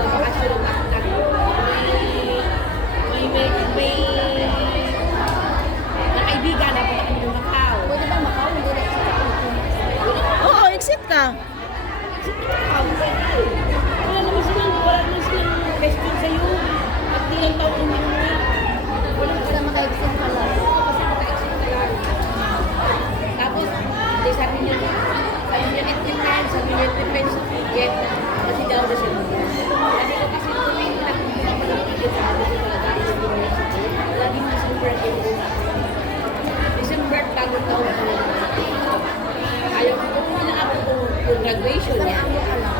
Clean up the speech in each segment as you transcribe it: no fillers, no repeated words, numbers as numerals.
nagbabakasyon ng anak. May na kaibigan na punta kami ng Macau. Pwede ba Macau? Hindi na sa Pilipinas. Oo, exit ka. Wala naman silang question sa'yo. At di lang taon mo. Wala ka na maka-exit ka lang. Kasi maka-exit ka lang. Tapos, di sabi niya, it depends. Sabi niya, it depends sa ticket. Kasi daw na siya. Sabi ko kasi tuwing nakuha ko ng ticket, sabi ko talaga sa university. Laging December din ko. December, bagong taon ko. Ayaw ko kung na ako kung graduation May niya. amo ka lang.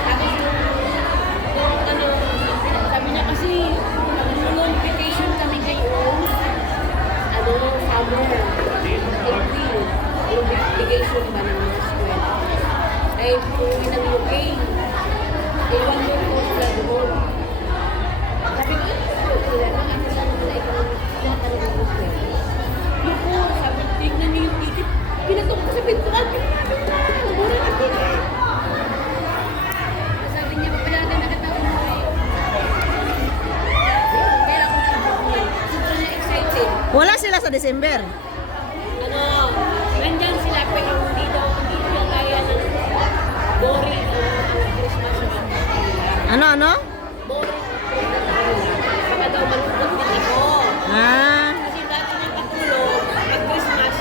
Tapos yung ano, sabi niya kasi, nung vacation kami ngayon, ano, summer, April, yung vacation ba ng mga school. Ay, puwi ng UK. Iwan mo po sila doon. Sabi ko, wala na, ano lang nila ikaw natanong mo sila. Yung po, sabi, tignan niyo yung ticket. Pinatok ko sa pintuan, mura na ticket. Sabi niya, papayagan na kita umuwi. Kaya ako nag-book. Super na excited. Wala sila sa December. Ano, nandyan sila pero hindi nila kaya ng boring ang Christmas na kanila. Ano? Boring baka daw malungkot din ako. Ah, Kasi dati niyang katulog, pag Christmas,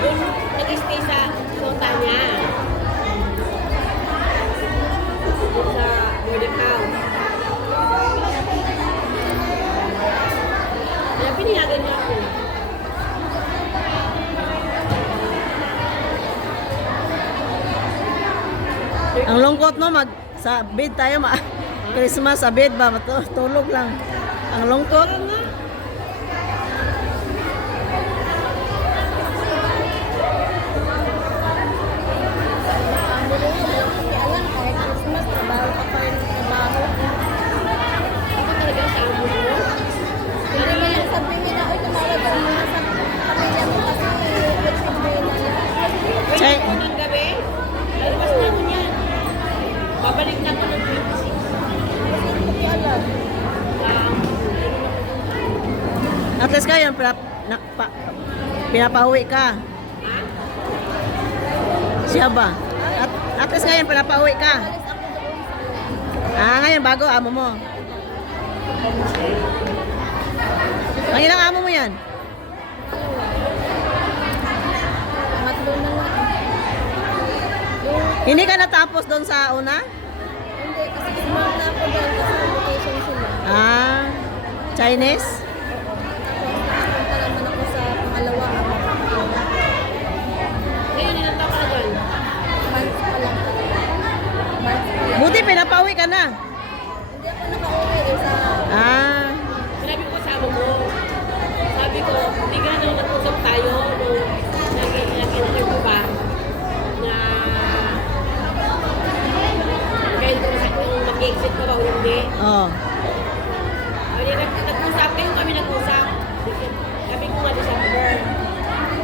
doon nag-stay sa sota niya. Sa boarding house. Kaya pinayagan niya ako. ang lungkot no, sa bed tayo Christmas sa bed ba, matulog lang. Ang lungkot. Kasi alam, kahit Christmas, trabaho ka pa rin trabaho. Ito talaga sa amo mo. Hindi mo lang sabihin na, uy, tumawag ka muna sa pamilya mo kasi sabihin na lang. Chay. Pwede ko ng gabi, lalabas na ako niyan. Babalik na ako ng 26. Hindi alam. At least ngayon, pinapauwi ka. Siya ba? At least ngayon, pinapauwi ka. Alis ako doon sa Ngayon, bago, amo mo. Ang ilang amo mo yan? pangatlo na nga. Yung, Hindi ka natapos doon sa una? hindi, kasi sumama na ako doon kasi vacation sila. Chinese? Tapos nakapunta naman ako sa pangalawa. Ngayon, ilang taon ka na dyan? Months pa lang. Months pa lang. Buti, pinapauwi ka na. Hindi ako nakauwi sa... Sinabi ko sa amo mo, sabi ko, hindi ka na nag-usap tayo nung nag-interview ba na kahit kung mag-exit ka ba o hindi. Oh. Nag-usap kayo kami nag-usap. Sabi ko nga December,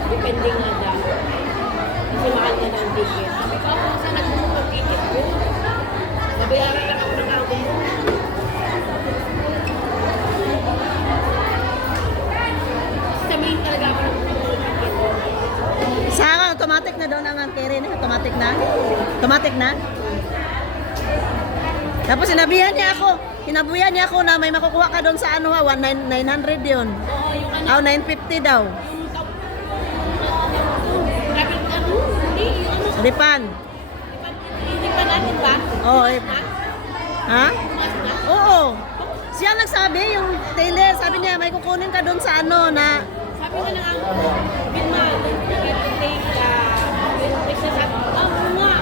depending nga daw. Kasi mahal na daw ang ticket. Sabi ko, ako saan nag-book ng ticket ko? Nabayaran lang ako ng amo mo. Sabihin talaga ako ng ticket ko. Sa akin, automatic na daw ang carry na. Automatic na? Automatic na? Tapos sinabihan niya ako na may makukuha ka doon sa ano ha, 900 yun. Oo, yung ano. 950 daw. Grabe, ano? Hindi, yung ano. Lipan. Hindi pa natin ba? Oo. Tumaas na? Ha? Tumaas na? Oo. Siya nagsabi, yung Taylor, sabi niya, may kukunin ka doon sa ano na... Sabi na lang ako, Vilma, don't forget to take nga.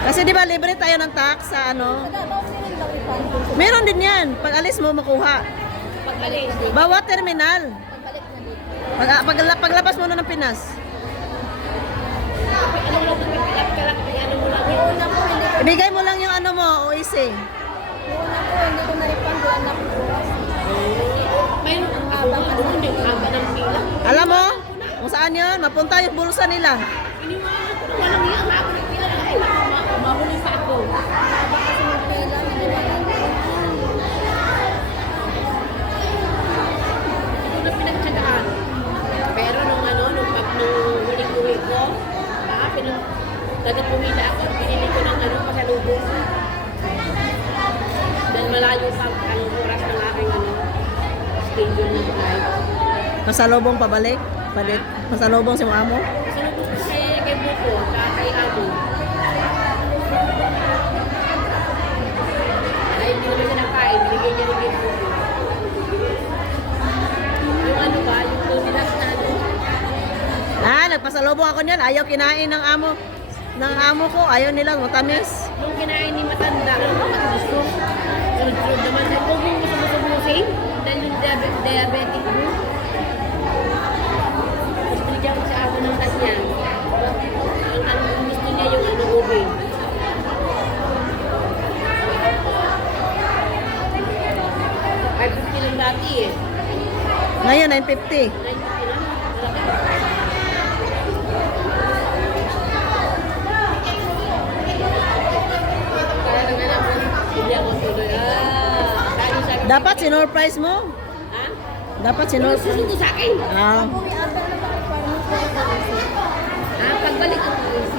Kasi di ba libre tayo ng tax sa ano? Wala, sinin daw refund. Meron din yan. Pag alis mo, makuha. Pag-alis. Bawat terminal. Pagbalik na dito. Paglabas mo na ng Pinas. Ano lang, nag-pick ka lang, ano mo lang yun. Una ko, hindi ko... Ibigay mo lang yung ano mo, OEC. Una ko, hindi ko na-refund. Wala na ako. Mayroon ang haba ka doon, yung haba ng pila. Alam mo, kung saan yun, mapunta yung bulsa nila. Iniwanan ko na walang yung haba ng pila. Ay, mahuli pa ako. nila ako, binili ko ng ano, pasalubong. Dahil malayo sa anong oras ng aking ano, schedule ng flight. Pasalubong pabalik? Pasalubong si Mamo? Pasalubong ko kay Buko, kay Amo. Ay, hindi naman siya nakain, binigay niya rin kay Buko. Yung ano ba, yung Goldilocks na ano, Nagpasalubong ako niyan. Ayaw kinain ng amo ko. Ayaw nila matamis. yung kinain ni Matanda, gusto. Sunod-sunod naman siya. Huwag yung gusto-gusto-gusin, dahil yung diabetic mo. Tapos binigyan ko sa ako ng kanya. Ang gusto niya yung ano, ube. Ay, 50 lang dati eh. Ngayon, 950. 90 lang. Malaki. Kaya lang alam mo, hindi ako tuloy. Dahil sabi ko, Dapat sinurprise mo. ha? Dapat Ano sinurprise. susunod sa akin? Uwi ata na ba requirement ko ito kasi? Pagbalik ang UAC.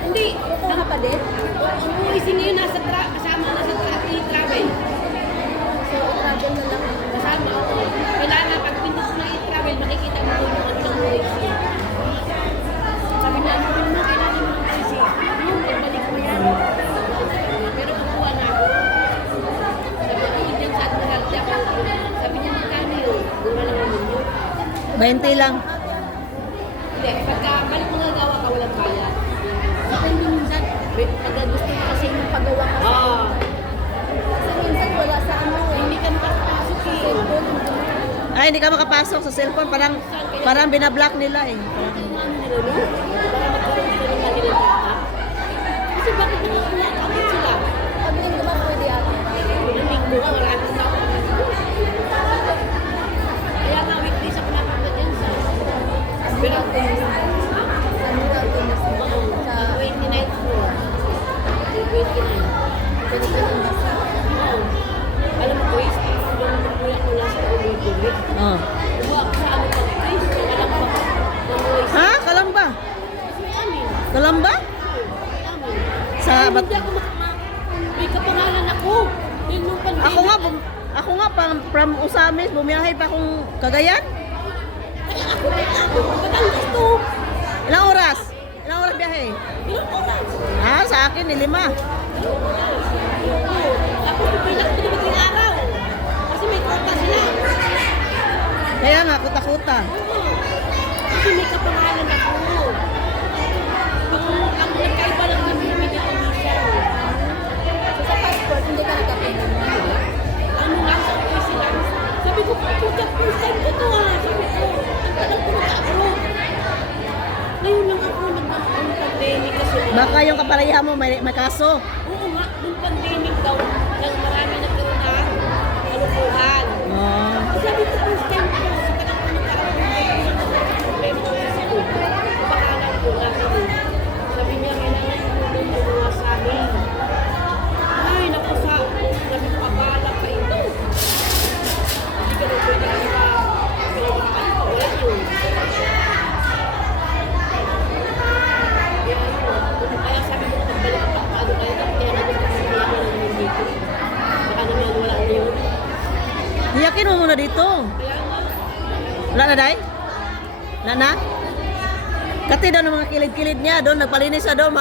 Hindi. Ito ka pa din? Ang UAC ngayon kasama na sa travel. So, i-travel na lang. Kasama ako. Kailangan pag pinto mo ng travel, makikita mo yung ano ng UAC. Sabi niya, ano mo, kailangan mo ng UAC. Yung pagbalik mo yan. Pero kukuha na ako. Sabi ko, hindi yung sa Admiralty ako. Sabi niya, magkano yun? Guma lang naman yun. 20 lang. Hindi, pagka balik mo nagawa ka, walang kaya. Depende minsan, pagka gusto mo kasi yung Pagawa ka sa Ah, kasi minsan wala sa ano eh. hindi ka makakapasok eh. Cellphone, hindi mo- Ay, hindi ka makapasok sa cellphone. Parang binablock nila eh. Ano nila, no? Para magkaroon sila ng kanila data. Kasi bakit nakakapit sila? Pag linggo ba pwede ate? Linggo ka, maraming tao. Kaya nga, weekdays ako napunta dyan sa... Pero, Ano daw ito mismo? oo, Sa 29th floor. 29. pwede ka lang basta. Oo. Alam mo, Grace, yung kuya ko lang sa ulit-ulit. Oh. Kumuha ako sa ano pa, Grace, alam pa ba? Mamuhay Ha? Kalamba? Kasi amin. Kalamba? Amin. Sa Ay, bat- hindi ako may kapangalan ako. Yung nung pandemic. Ako nga from Usamis, bumiyahe pa akong Cagayan. Kaya ako na ako. Batangas to. Ilang oras? Ilang oras biyahe? Ilang oras? Sa akin, 5. Ako pipilang ko naman yung araw. Kasi may kota sila. Kaya nga, kuta-kuta. Kasi may kapangalan ako. Ang nagkaiba lang kami yung media commission. So, sa passport, hindi ka nagkapagod. Ano lang sa office sila. Sabi ko, puta, first time ko to ah. Sabi ko, ang tagal ko nag-abroad. Ngayon lang ako nagkakaroon ng pandemic kasi. Baka yung kapalayahan mo may kaso. Oo nga, nung pandemic daw, nang marami nagkaroon na kalukuhan. Oh. Sabi ko, first time ko, sa tagal ko nagkakaroon ng problema ko sa ko. Pakalan ko lang ako. Sabi niya, kailangan ko doon gumawa sa amin. Ay, naku sa, sabi ko, abala ka ito. Hindi ka na pwede ka wala yun. Kaya sabi ko, pagbalik pa, paano kayo, kaya natin kasi kaya na naman dito. Baka naman wala na yun. Iyakin mo muna dito. Kaya nga, Wala na, Day? Wala na? Kati daw ng mga kilid-kilid niya doon, nagpalinis siya doon.